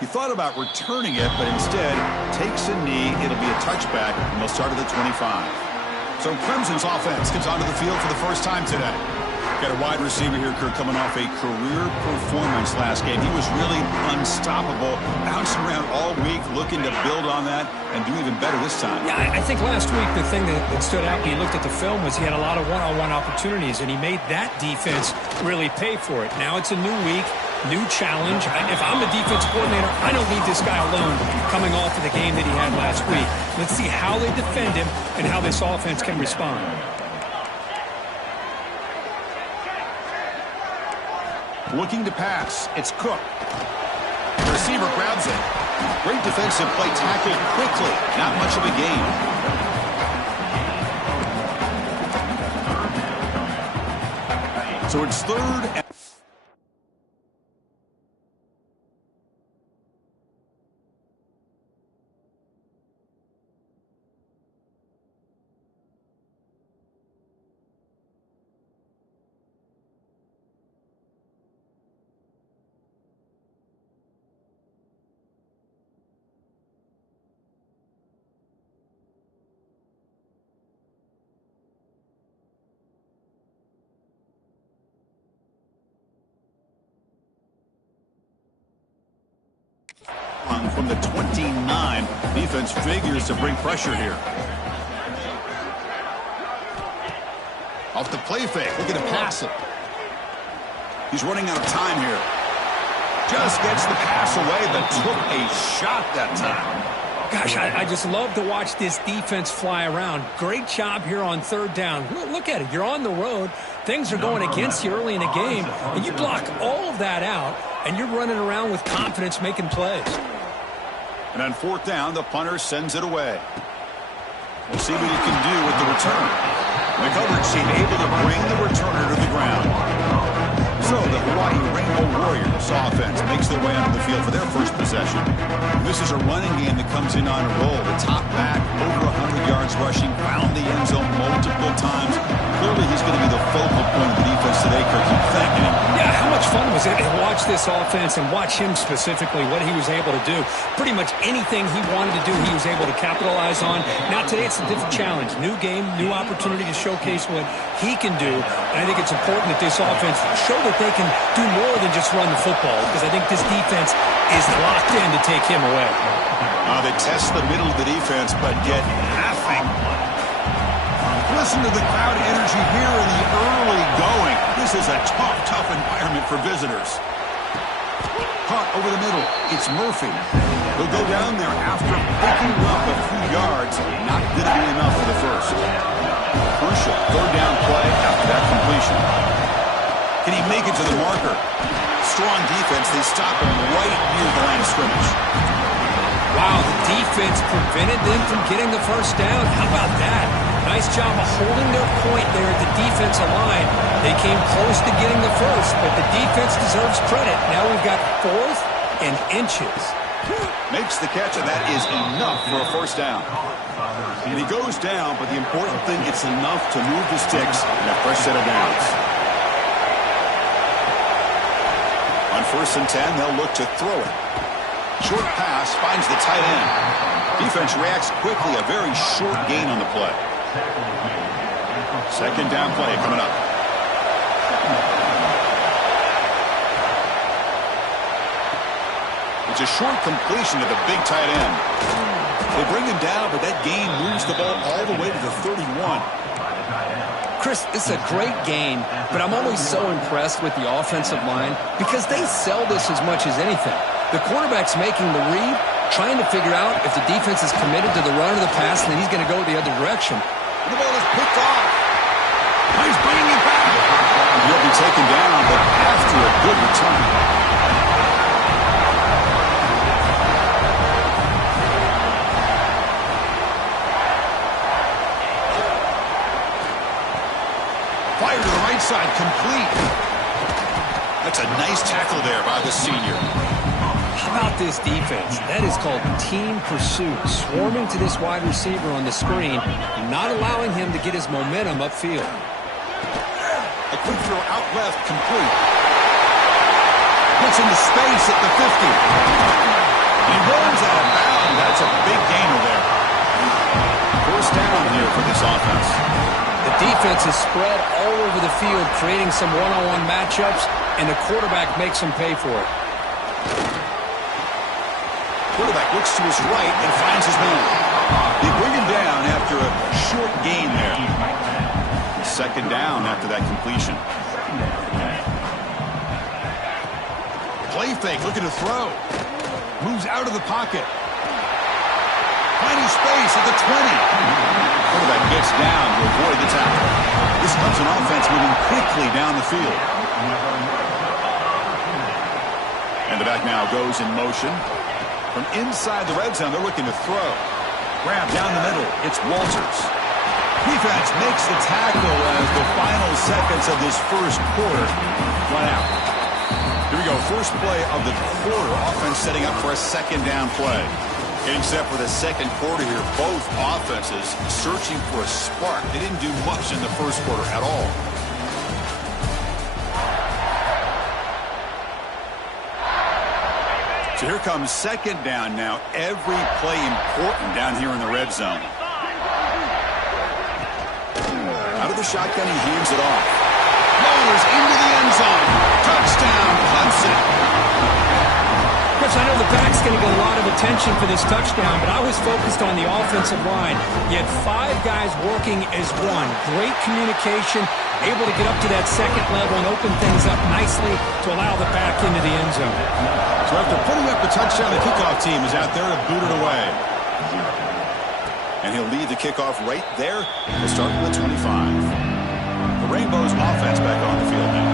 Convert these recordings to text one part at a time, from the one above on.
He thought about returning it, but instead takes a knee. It'll be a touchback, and they'll start at the 25. So Clemson's offense gets onto the field for the first time today. Got a wide receiver here, Kirk, coming off a career performance last game. He was really unstoppable, bouncing around all week, looking to build on that and do even better this time. Yeah, I think last week the thing that stood out when you looked at the film was he had a lot of one-on-one opportunities, and he made that defense really pay for it. Now it's a new week, new challenge. If I'm a defense coordinator, I don't need this guy alone coming off of the game that he had last week. Let's see how they defend him and how this offense can respond. Looking to pass. It's Cook. The receiver grabs it. Great defensive play, tackled quickly. Not much of a gain. So it's third and from the 29. Defense figures to bring pressure here. Off the play fake, looking to pass it. He's running out of time here. Just gets the pass away, but took a shot that time. Gosh, I just love to watch this defense fly around. Great job here on third down. Look at it. You're on the road. Things are going against you early in the game, and you block all of that out, and you're running around with confidence making plays. And on fourth down, the punter sends it away. We'll see what he can do with the return. The coverage team able to bring the returner to the ground. So the Hawaii Rainbow Warriors offense makes their way onto the field for their first possession. This is a running game that comes in on a roll. The top back, over 100 yards rushing, found the end zone multiple times. Clearly he's going to be the focal point of the defense today, Kirk. You think? Yeah, how much fun was it to watch this offense and watch him specifically, what he was able to do. Pretty much anything he wanted to do, he was able to capitalize on. Now today it's a different challenge. New game, new opportunity to showcase what he can do. And I think it's important that this offense show that they can do more than just run the football, because I think this defense is locked in to take him away. They test the middle of the defense, but get nothing. Listen to the crowd energy here in the early going. This is a tough environment for visitors. Caught over the middle. It's Murphy. He'll go down there after picking up a few yards. Not going to be enough for the first. Crucial third down play after that completion. Can he make it to the marker? Strong defense. They stop him right near the line of scrimmage. Wow, the defense prevented them from getting the first down. How about that? Nice job of holding their point there at the defensive line. They came close to getting the first, but the defense deserves credit. Now we've got fourth and inches. Makes the catch, and that is enough for a first down. And he goes down, but the important thing, it's enough to move the sticks in a fresh set of downs. On 1st and 10, they'll look to throw it. Short pass finds the tight end. Defense reacts quickly, a very short gain on the play. Second down play coming up. It's a short completion to the big tight end. They bring him down, but that gain moves the ball all the way to the 31. Chris, it's a great game, but I'm always so impressed with the offensive line because they sell this as much as anything. The quarterback's making the read, trying to figure out if the defense is committed to the run or the pass, and then he's going to go the other direction. The ball is picked off. He's bringing it back. He'll be taken down, but after a good return. Fire to the right side, complete. That's a nice tackle there by the senior. about this defense? That is called team pursuit. Swarming to this wide receiver on the screen, not allowing him to get his momentum upfield. A quick throw out left, complete. Gets into space at the 50. He runs out of bounds. That's a big gainer there. First down here for this offense. The defense is spread all over the field, creating some one-on-one matchups, and the quarterback makes them pay for it. Quarterback looks to his right and finds his man. They bring him down after a short gain there. Second down after that completion. Play fake, looking to throw. Moves out of the pocket. Finding space at the 20. Quarterback gets down to avoid the tackle. This Clemson offense moving quickly down the field. And the back now goes in motion. From inside the red zone, they're looking to throw. Grab down the middle. It's Walters. Defense makes the tackle as the final seconds of this first quarter run out. Here we go. First play of the quarter. Offense setting up for a second down play. Getting set for the second quarter here. Both offenses searching for a spark. They didn't do much in the first quarter at all. So here comes second down now. Every play important down here in the red zone. Out of the shotgun, he hands it off. Lowers into the end zone. Touchdown, Clemson. Chris, I know the back's going to get a lot of attention for this touchdown, but I was focused on the offensive line. You had 5 guys working as one. Great communication, able to get up to that second level and open things up nicely to allow the back into the end zone. So after putting up the touchdown, the kickoff team is out there to boot it away. And he'll lead the kickoff right there. We'll start with the 25. The Rainbows offense back on the field now.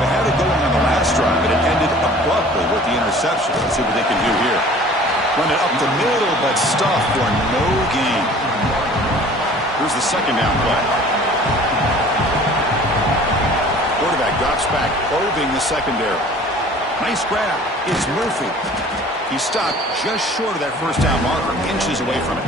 They had it going on the last drive, but it ended abruptly with the interception. Let's see what they can do here. Run it up the middle, but stuffed for no gain. Here's the second down play. Quarterback drops back, probing the secondary. Nice grab. It's Murphy. He stopped just short of that first down marker, inches away from it.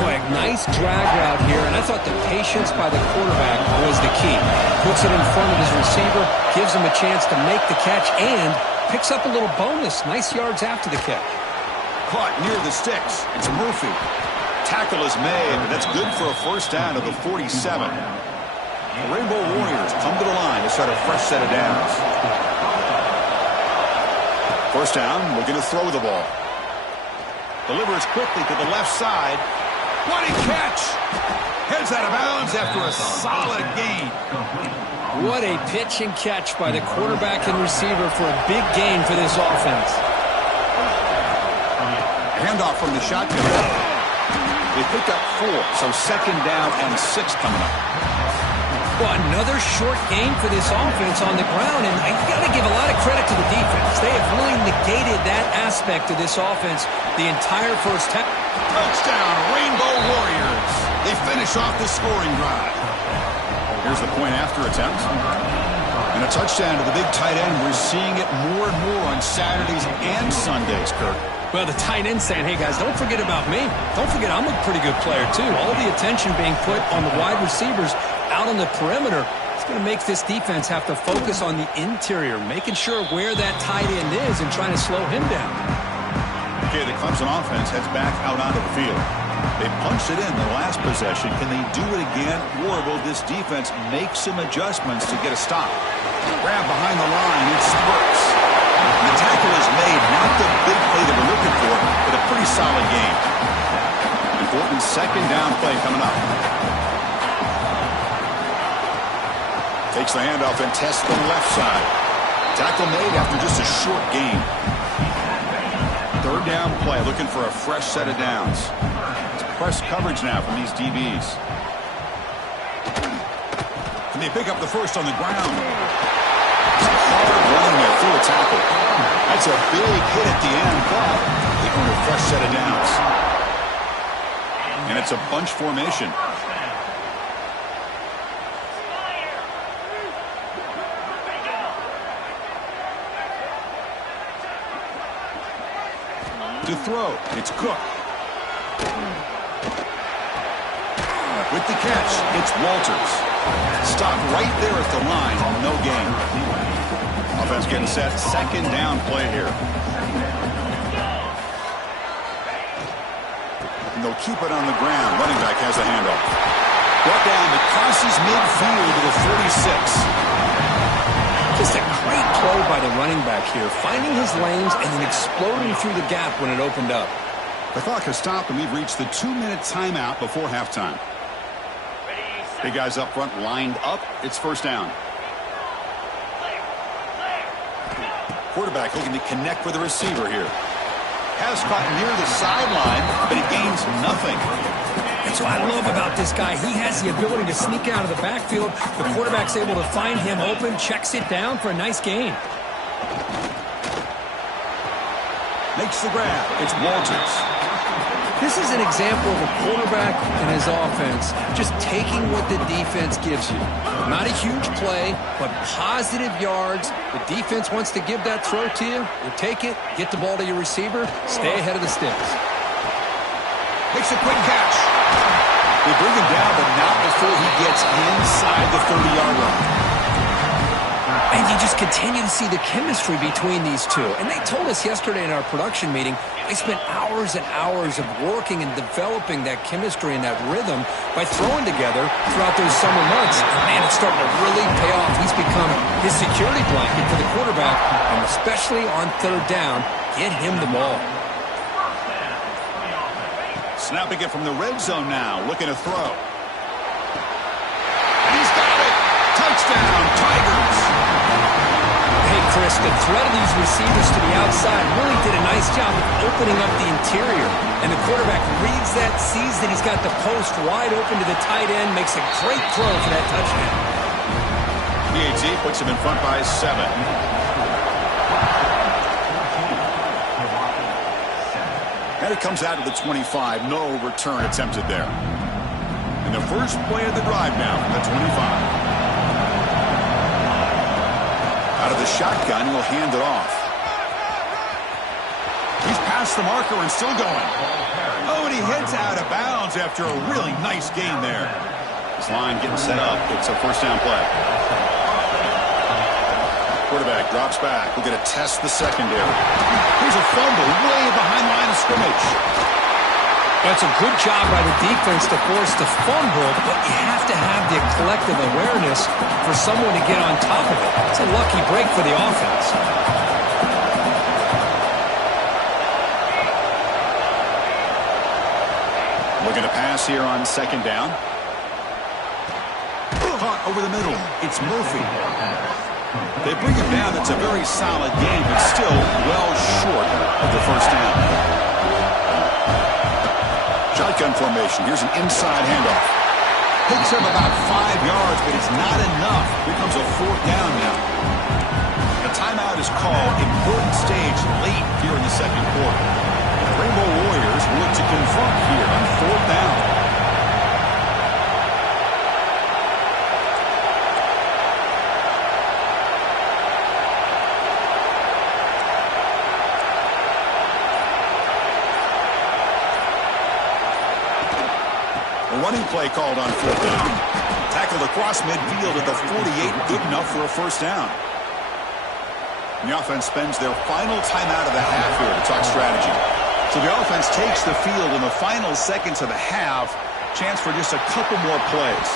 Boy, nice drag route here, and I thought the patience by the quarterback was the key. Puts it in front of his receiver, gives him a chance to make the catch, and picks up a little bonus. Nice yards after the catch. Caught near the sticks. It's Murphy. Tackle is made, but that's good for a first down to the 47. The Rainbow Warriors come to the line to start a fresh set of downs. First down, looking to throw the ball. Delivers quickly to the left side. What a catch! Heads out of bounds after a solid gain. What a pitch and catch by the quarterback and receiver for a big gain for this offense. Handoff from the shotgun. They picked up 4, so second down and 6 coming up. Well, another short game for this offense on the ground, and I got to give a lot of credit to the defense. They have really negated that aspect of this offense the entire first half. Touchdown, Rainbow Warriors. They finish off the scoring drive. Here's the point after attempt. And a touchdown to the big tight end. We're seeing it more and more on Saturdays and Sundays, Kirk. Well, the tight end saying, hey, guys, don't forget about me. Don't forget I'm a pretty good player, too. All the attention being put on the wide receivers out on the perimeter. It's going to make this defense have to focus on the interior, making sure where that tight end is and trying to slow him down. Okay, the Clemson offense heads back out onto the field. They punched it in the last possession. Can they do it again, or will this defense make some adjustments to get a stop? Grab behind the line. It spurts. The tackle is made. Not the big play that we're looking for, but a pretty solid game. Important second down play coming up. Takes the handoff and tests the left side. Tackle made after just a short gain. Third down play, looking for a fresh set of downs. It's press coverage now from these DBs. Can they pick up the first on the ground? Hard running there through a tackle. That's a big hit at the end, but they earn a fresh set of downs. And it's a bunch formation. To throw, it's Cook. With the catch, it's Walters. Stop right there at the line, no gain. Offense getting set, second down play here. And they'll keep it on the ground. Running back has a handoff. Brought down to crosses midfield to the 46. Just a great play by the running back here, finding his lanes and then exploding through the gap when it opened up. The clock has stopped, and we've reached the 2-minute timeout before halftime. Big guys up front lined up. It's first down. Quarterback looking to connect with the receiver here. Has caught near the sideline, but he gains nothing. That's what I love about this guy. He has the ability to sneak out of the backfield. The quarterback's able to find him open, checks it down for a nice gain. Makes the grab. It's Walters. This is an example of a quarterback and his offense just taking what the defense gives you. Not a huge play, but positive yards. The defense wants to give that throw to you. You take it, get the ball to your receiver, stay ahead of the sticks. Makes a quick catch. They bring him down, but not before he gets inside the 30-yard line. And you just continue to see the chemistry between these two. And they told us yesterday in our production meeting, they spent hours and hours of working and developing that chemistry and that rhythm by throwing together throughout those summer months. And man, it's starting to really pay off. He's become his security blanket for the quarterback, and especially on third down, get him the ball. Snapping it from the red zone now, looking to throw. And he's got it. Touchdown, Tigers. Hey, Chris, the threat of these receivers to the outside really did a nice job of opening up the interior. And the quarterback reads that, sees that he's got the post wide open to the tight end, makes a great throw for that touchdown. PAT puts him in front by 7. And it comes out of the 25. No return attempted there. And the first play of the drive now from the 25. Out of the shotgun, he'll hand it off. He's past the marker and still going. Oh, and he heads out of bounds after a really nice gain there. This line getting set up. It's a first down play. Quarterback drops back. We're going to test the secondary. Here's a fumble way behind the line of scrimmage. That's a good job by the defense to force the fumble, but you have to have the collective awareness for someone to get on top of it. It's a lucky break for the offense. Looking to pass here on second down. Caught over the middle. It's Murphy. They bring him down. It's a very solid game, but still well short of the first down. Shotgun formation. Here's an inside handoff. Picks him about 5 yards, but it's not enough. Here comes a fourth down now. The timeout is called. Important stage late here in the second quarter. The Rainbow Warriors look to confront here on fourth down. Running play called on fourth down. Tackled across midfield at the 48, good enough for a first down. And the offense spends their final timeout of the half here to talk strategy. So the offense takes the field in the final seconds of the half. Chance for just a couple more plays.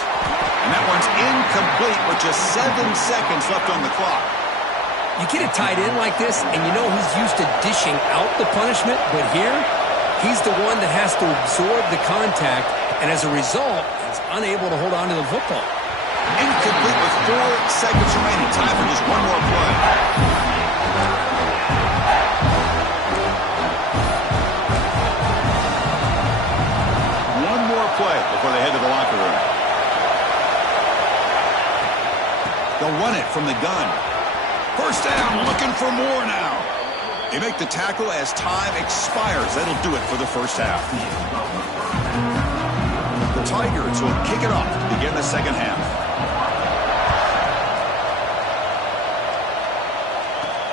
And that one's incomplete with just 7 seconds left on the clock. You get a tight end like this, and you know he's used to dishing out the punishment, but here, he's the one that has to absorb the contact, and as a result, he's unable to hold on to the football. Incomplete with 4 seconds remaining. Time for just one more play. One more play before they head to the locker room. They'll run it from the gun. First down, looking for more now. They make the tackle as time expires. That'll do it for the first half. The Tigers will kick it off to begin the second half.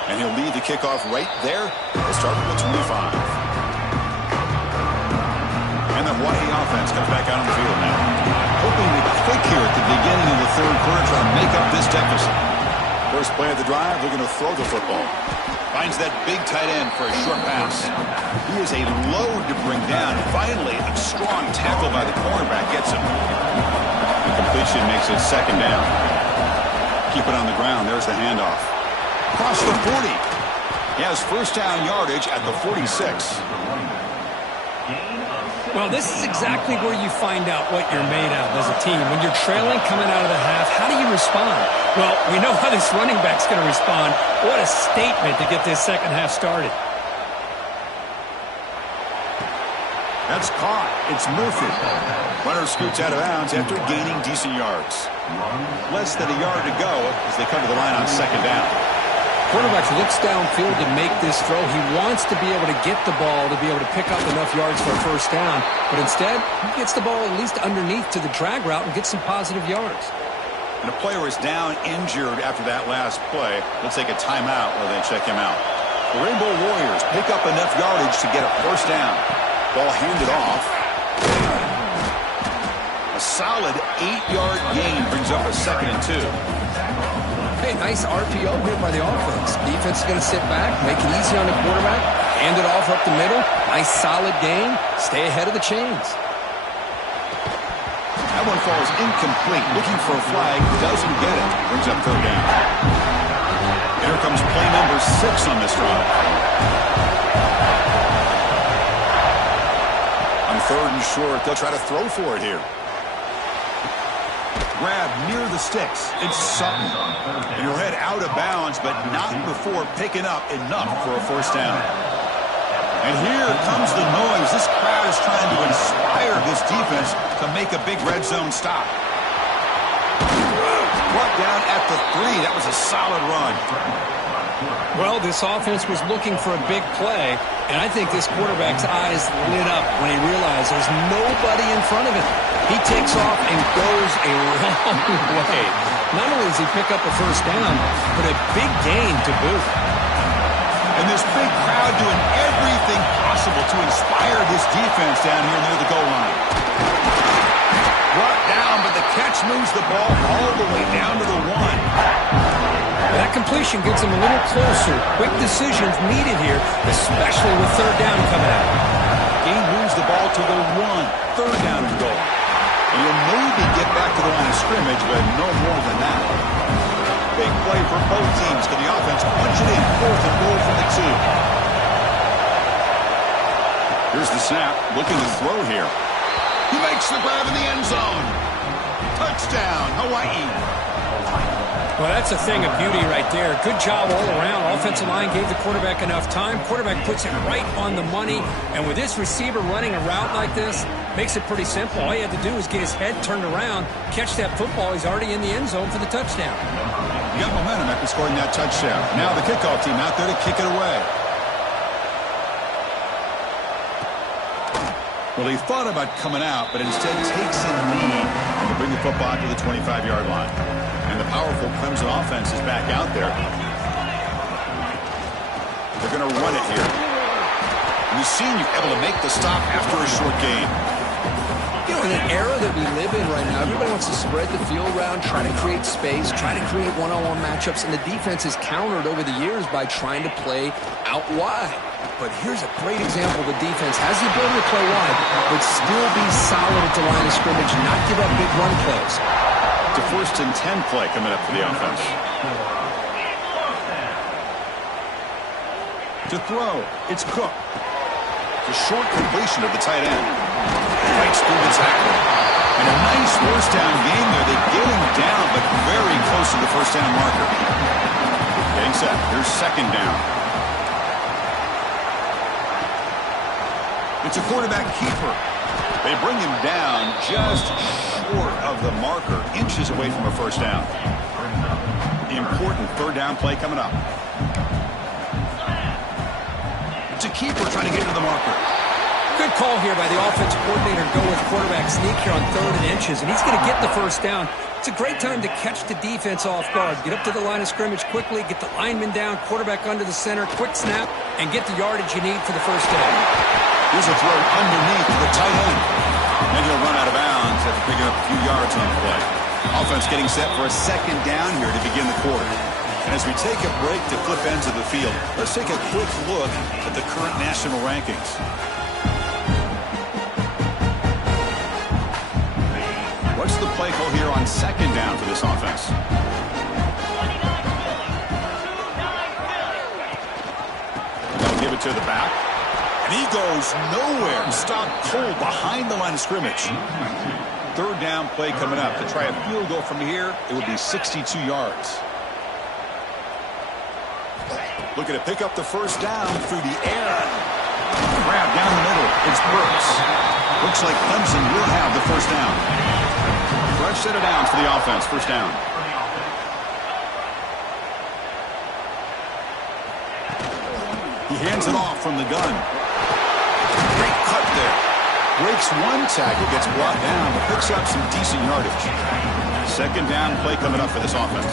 And he'll lead the kickoff right there. We'll start with the 25. And the Hawaii offense comes back out on the field now. Hoping to click here at the beginning of the third quarter, trying to make up this deficit. First play of the drive, they're going to throw the football. Finds that big tight end for a short pass. He is a load to bring down. Finally, a strong tackle by the cornerback gets him. The completion makes it second down. Keep it on the ground. There's the handoff. Across the 40. He has first down yardage at the 46. Well, this is exactly where you find out what you're made of as a team. When you're trailing coming out of the half, how do you respond? Well, we know how this running back's going to respond. What a statement to get this second half started. That's caught. It's Murphy. Runner scoots out of bounds after gaining decent yards. Less than a yard to go as they come to the line on second down. Quarterback looks downfield to make this throw. He wants to be able to get the ball to be able to pick up enough yards for a first down. But instead, he gets the ball at least underneath to the drag route and gets some positive yards. And a player is down injured after that last play. Let's take a timeout while they check him out. The Rainbow Warriors pick up enough yardage to get a first down. Ball handed off. A solid 8-yard gain brings up a 2nd and 2. Hey, nice RPO here by the offense. Defense is going to sit back, make it easy on the quarterback, hand it off up the middle. Nice solid gain. Stay ahead of the chains. That one falls incomplete. Looking for a flag. Doesn't get it. Brings up third down. Here comes play number 6 on this drive. On third and short, they'll try to throw for it here. Grab near the sticks. It's Sutton. And he'll head out of bounds, but not before picking up enough for a first down. And here comes the noise. This crowd is trying to inspire this defense to make a big red zone stop. Brought down at the 3. That was a solid run. Well, this offense was looking for a big play, and I think this quarterback's eyes lit up when he realized there's nobody in front of him. He takes off and goes a long way. Not only does he pick up a first down, but a big gain to boot. And this big crowd doing everything possible to inspire this defense down here near the goal line. Brought down, but the catch moves the ball all the way down to the 1. That completion gets him a little closer. Quick decisions needed here, especially with third down coming out. He moves the ball to the 1. Third down and goal. And you'll maybe get back to the line of scrimmage, but no more than that. Big play for both teams. Can the offense punch it in? 4th and goal from the 2. Here's the snap. Looking to throw here. He makes the grab in the end zone. Touchdown, Hawaii. Well, that's a thing of beauty right there. Good job all around. Offensive line gave the quarterback enough time. Quarterback puts it right on the money. And with this receiver running a route like this, makes it pretty simple. All he had to do was get his head turned around, catch that football. He's already in the end zone for the touchdown. You got momentum after scoring that touchdown. Now the kickoff team out there to kick it away. Well, he thought about coming out, but instead takes in lead to bring the football to the 25-yard line. And the powerful Clemson offense is back out there. They're going to run it here. And we've seen you able to make the stop after a short gain. You know, in an era that we live in right now, everybody wants to spread the field around, try to create space, try to create one-on-one matchups, and the defense is countered over the years by trying to play out wide. But here's a great example. The defense has the ability to play wide, but still be solid at the line of scrimmage, not give up big run plays. It's a 1st and 10 play coming up for the offense. To throw, it's Cook. It's a short completion of the tight end. Fights through the tackle. And a nice first down game there. They get him down, but very close to the first down marker. Getting set. Here's second down. It's a quarterback keeper. They bring him down just short of the marker, inches away from a first down. Important third down play coming up. It's a keeper trying to get to the marker. Good call here by the offensive coordinator to go with quarterback sneak here on 3rd and inches, and he's going to get the first down. It's a great time to catch the defense off guard. Get up to the line of scrimmage quickly, get the lineman down, quarterback under the center, quick snap, and get the yardage you need for the first down. Here's a throw underneath the tight end. And he'll run out of bounds after picking up a few yards on the play. Offense getting set for a second down here to begin the quarter. And as we take a break to flip ends of the field, let's take a quick look at the current national rankings. What's the play call here on second down for this offense? They'll give it to the back. And he goes nowhere. Stopped cold behind the line of scrimmage. Third down play coming up. To try a field goal from here, it would be 62 yards. Looking to pick up the first down through the air. Grab down the middle. It's Brooks. Looks like Clemson will have the first down. Fresh set of downs for the offense. First down. He hands it off from the gun. Great cut there. Breaks one tackle, gets brought down, but picks up some decent yardage. Second down play coming up for this offense.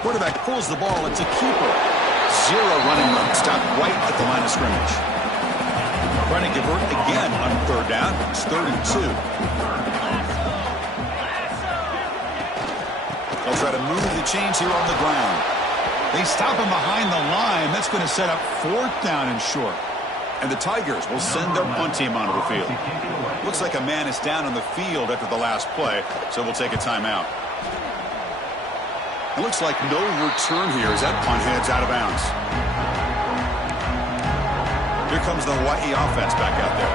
Quarterback pulls the ball. It's a keeper. Zero running room. Stopped right at the line of scrimmage. Trying to convert again on third down. It's 3rd and 2. They'll try to move the chains here on the ground. They stop him behind the line. That's going to set up 4th down and short. And the Tigers will send their punt team onto the field. Looks like a man is down on the field after the last play, so we'll take a timeout. It looks like no return here as that punt heads out of bounds. Here comes the Hawaii offense back out there.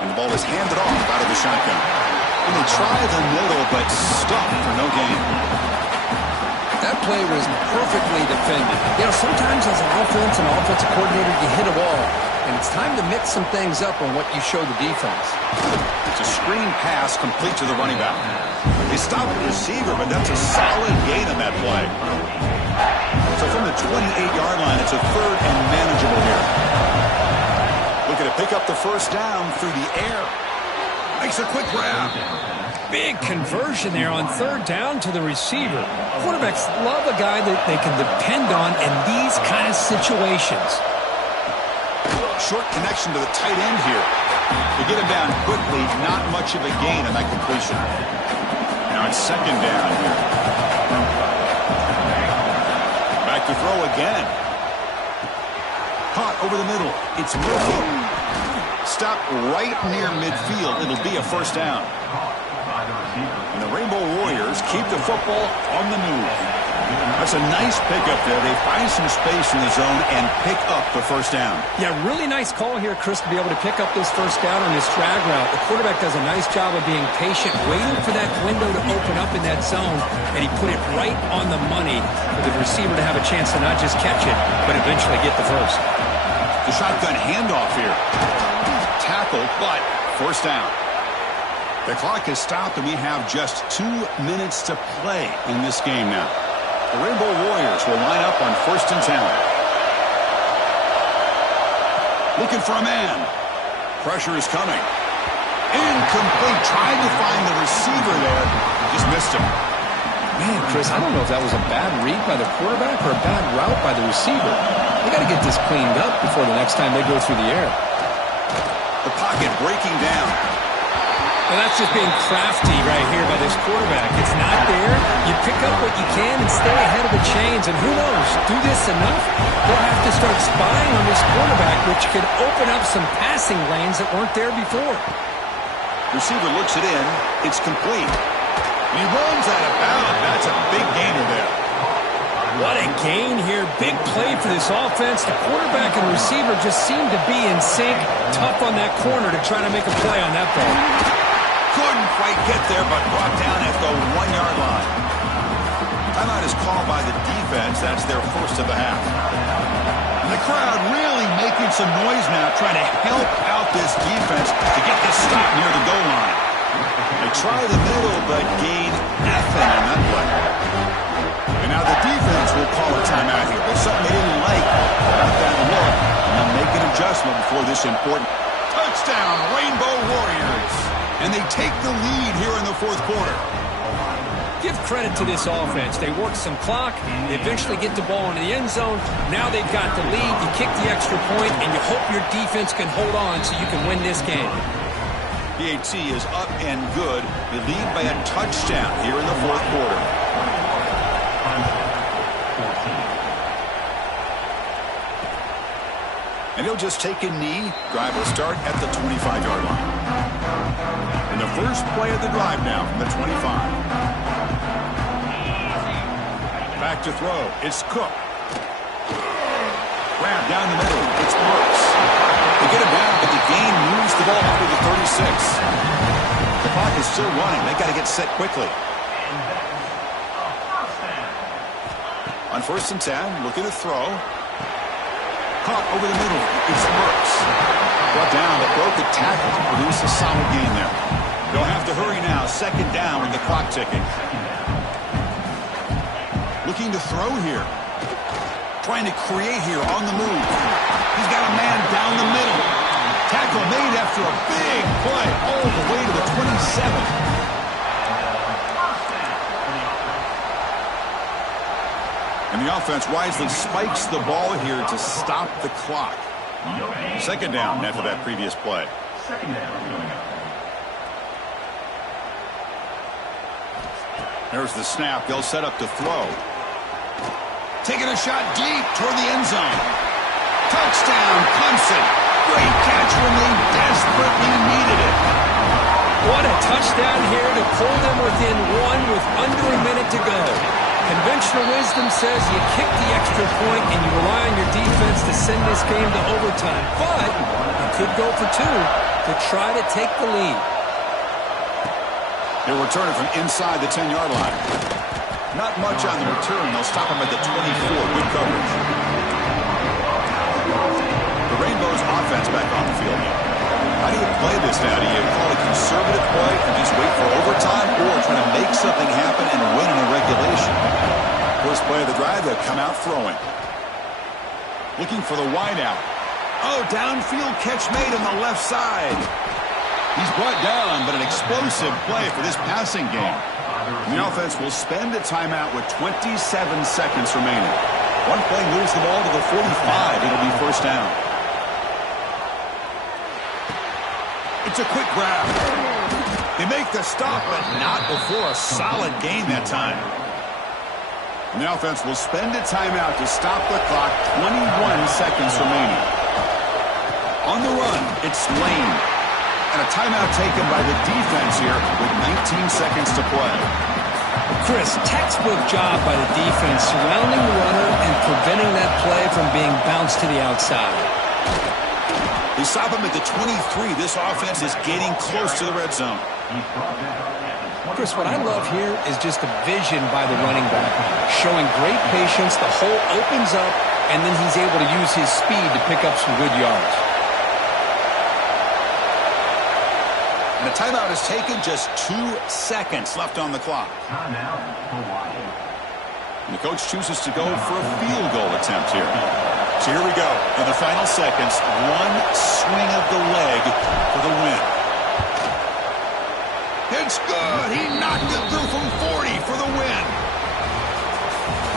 And the ball is handed off out of the shotgun. And they try the middle, but stopped for no gain. That play was perfectly defended. You know, sometimes as an offensive coordinator, you hit a wall. And it's time to mix some things up on what you show the defense. It's a screen pass complete to the running back. They stop the receiver, but that's a solid gain on that play. So from the 28-yard line, it's a 3rd and manageable here. Looking to pick up the first down through the air. Makes a quick grab. Big conversion there on third down to the receiver. Quarterbacks love a guy that they can depend on in these kind of situations. Short connection to the tight end here. They get him down quickly, not much of a gain on that completion. Now it's second down here. Back to throw again. Caught over the middle. It's Murphy. Stopped right near midfield. It'll be a first down. And the Rainbow Warriors keep the football on the move. That's a nice pickup there. They find some space in the zone and pick up the first down. Yeah, really nice call here, Chris, to be able to pick up this first down on this drag route. The quarterback does a nice job of being patient, waiting for that window to open up in that zone, and he put it right on the money for the receiver to have a chance to not just catch it, but eventually get the first. The shotgun handoff here. Tackled, but first down. The clock has stopped, and we have just 2 minutes to play in this game now. The Rainbow Warriors will line up on 1st and 10. Looking for a man. Pressure is coming. Incomplete. Trying to find the receiver there. Just missed him. Man, Chris, I don't know if that was a bad read by the quarterback or a bad route by the receiver. They got to get this cleaned up before the next time they go through the air. The pocket breaking down. Well, that's just being crafty right here by this quarterback. It's not there. You pick up what you can and stay ahead of the chains. And who knows, do this enough, they'll have to start spying on this quarterback, which could open up some passing lanes that weren't there before. Receiver looks it in. It's complete. He runs out of bounds. That's a big gainer there. What a gain here. Big play for this offense. The quarterback and receiver just seem to be in sync. Tough on that corner to try to make a play on that ball. Couldn't quite get there, but brought down at the 1-yard line. Timeout is called by the defense. That's their first of the half. And the crowd really making some noise now, trying to help out this defense to get this stop near the goal line. They try the middle, but gain nothing on that play. And now the defense will call a timeout here. There's something they didn't like about that look. And they'll make an adjustment before this important touchdown, Rainbow Warriors. And they take the lead here in the fourth quarter. Give credit to this offense. They work some clock. They eventually get the ball into the end zone. Now they've got the lead. You kick the extra point, and you hope your defense can hold on so you can win this game. PAT is up and good. They lead by a touchdown here in the fourth quarter. And he'll just take a knee. Drive will start at the 25-yard line. And the first play of the drive now from the 25. Back to throw. It's Cook. Grab down the middle. It's Brooks. They get him down, but the game moves the ball to the 36. The clock is still running. They got to get set quickly. On 1st and 10, looking to throw. Caught over the middle. It's Brooks. Brought down, but broke the tackle to produce a solid gain there. They'll have to hurry now. 2nd down with the clock ticking. Looking to throw here. Trying to create here on the move. He's got a man down the middle. Tackle made after a big play all the way to the 27. And the offense wisely spikes the ball here to stop the clock. 2nd down after that previous play. 2nd down. There's the snap. They'll set up to throw. Taking a shot deep toward the end zone. Touchdown, Clemson. Great catch when they desperately needed it. What a touchdown here to pull them within one with under a minute to go. Conventional wisdom says you kick the extra point and you rely on your defense to send this game to overtime. But you could go for 2 to try to take the lead. They'll return it from inside the 10-yard line. Not much on the return. They'll stop him at the 24. Good coverage. The Rainbows offense back on the field now. How do you play this now? Do you call a conservative play and just wait for overtime, or try to make something happen and win in a regulation? First play of the drive, they'll come out throwing. Looking for the wideout. Oh, downfield catch made on the left side. He's brought down, but an explosive play for this passing game. And the offense will spend a timeout with 27 seconds remaining. One play moves the ball to the 45. It'll be 1st down. It's a quick grab. They make the stop, but not before a solid gain that time. And the offense will spend a timeout to stop the clock. 21 seconds remaining. On the run, it's Lane. And a timeout taken by the defense here with 19 seconds to play. Chris, textbook job by the defense surrounding the runner and preventing that play from being bounced to the outside. They stop him at the 23. This offense is getting close to the red zone. Chris, what I love here is just the vision by the running back. Showing great patience, the hole opens up, and then he's able to use his speed to pick up some good yards. And the timeout is taken, just 2 seconds left on the clock. And the coach chooses to go for a field goal attempt here. So here we go. In the final seconds, one swing of the leg for the win. It's good. He knocked it through from 40 for the win.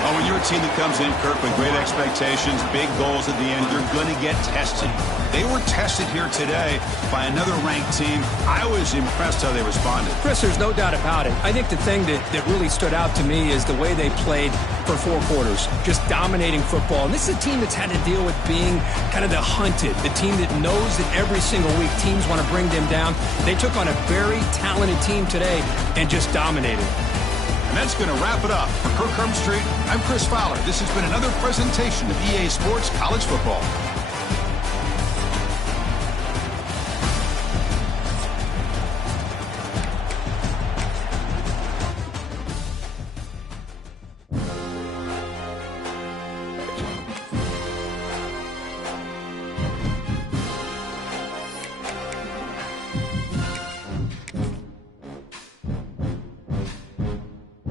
Oh, when you're a team that comes in, Kirk, with great expectations, big goals at the end, you're going to get tested. They were tested here today by another ranked team. I was impressed how they responded. Chris, there's no doubt about it. I think the thing that really stood out to me is the way they played for 4 quarters, just dominating football. And this is a team that's had to deal with being kind of the hunted, the team that knows that every single week teams want to bring them down. They took on a very talented team today and just dominated. And that's going to wrap it up. For Kirk Herbstreit, I'm Chris Fowler. This has been another presentation of EA Sports College Football.